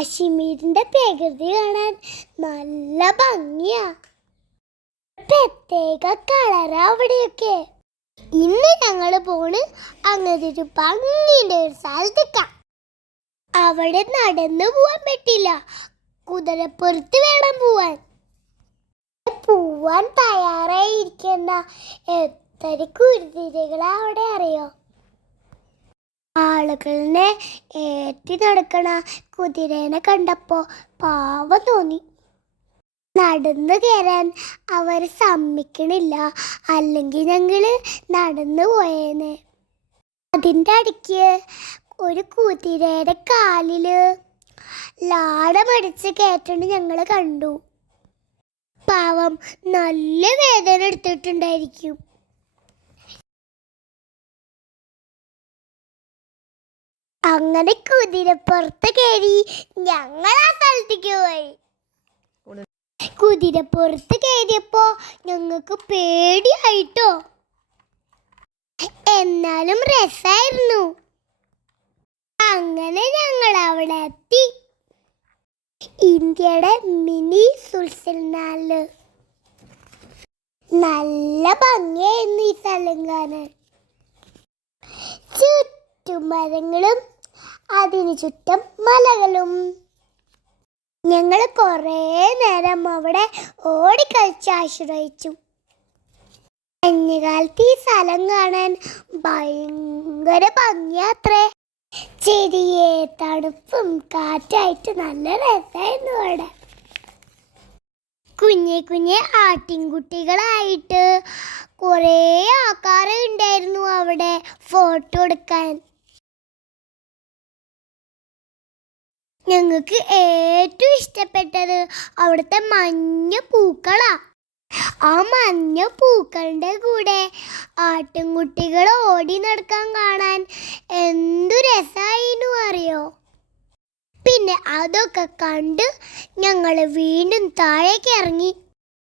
കാശ്മീരിന്റെ പ്രകൃതി കാണാൻ നല്ല ഭംഗിയാ. പ്രത്യേക കളറാ അവിടെയൊക്കെ. ഇന്ന് ഞങ്ങൾ പോണ് അങ്ങനത്തെ ഒരു ഭംഗിയുടെ ഒരു സ്ഥലത്തേക്ക. അവിടെ നടന്നു പോവാൻ പറ്റില്ല. കുതിരപ്പുറത്ത് വേണം പോവാൻ. പോവാൻ തയ്യാറായിരിക്കുന്ന എത്ര കുരുതിരകളാ അവിടെ അറിയോ? ആളുകളെ ഏറ്റി നടക്കണ കുതിരേനെ കണ്ടപ്പോ പാവം തോന്നി. നടന്നു കയറാൻ അവർ സമ്മിക്കണില്ല അല്ലെങ്കിൽ ഞങ്ങൾ നടന്നു പോയേനെ. അതിന്റെ അടിക്ക് ഒരു കുതിരയുടെ കാലിൽ ലാടമടിച്ച് കയറ്റണ്ട് ഞങ്ങൾ കണ്ടു. പാവം നല്ല വേദന എടുത്തിട്ടുണ്ടായിരിക്കും. അങ്ങനെ കുതിരപ്പുറത്ത് കയറി ഞങ്ങൾ ആ സ്ഥലത്തേക്ക് പോയി. കുതിരപ്പുറത്ത് കയറിയപ്പോ ഞങ്ങൾക്ക് പേടിയായിട്ടോ. എന്നാലും രസായിരുന്നു. അങ്ങനെ ഞങ്ങൾ അവിടെ എത്തി. ഇന്ത്യയുടെ മിനി സുൽസൽനാല്. നല്ല ഭംഗിയായിരുന്നു ഈ സ്ഥലം കാണാൻ. ചുറ്റും മരങ്ങളും അതിനു ചുറ്റും മലകളും. ഞങ്ങൾ കുറേ നേരം അവിടെ ഓടിക്കളിച്ച് ആശ്രയിച്ചു. മഞ്ഞുകാലത്ത് ഈ സ്ഥലം കാണാൻ ഭയങ്കര ഭംഗിയാത്രേ. ചെറിയ തണുപ്പും കാറ്റായിട്ട് നല്ല രസമായിരുന്നു അവിടെ. കുഞ്ഞെ കുഞ്ഞെ ആട്ടിൻകുട്ടികളായിട്ട് കുറേ ആൾക്കാർ ഉണ്ടായിരുന്നു അവിടെ ഫോട്ടോ എടുക്കാൻ. ഞങ്ങൾക്ക് ഏറ്റവും ഇഷ്ടപ്പെട്ടത് അവിടുത്തെ മഞ്ഞ പൂക്കളാ. ആ മഞ്ഞ പൂക്കളുടെ കൂടെ ആട്ടിൻകുട്ടികൾ ഓടി നടക്കാൻ കാണാൻ എന്തു രസമായിരുന്നു അറിയോ? പിന്നെ അതൊക്കെ കണ്ട് ഞങ്ങൾ വീണ്ടും താഴേക്ക് ഇറങ്ങി.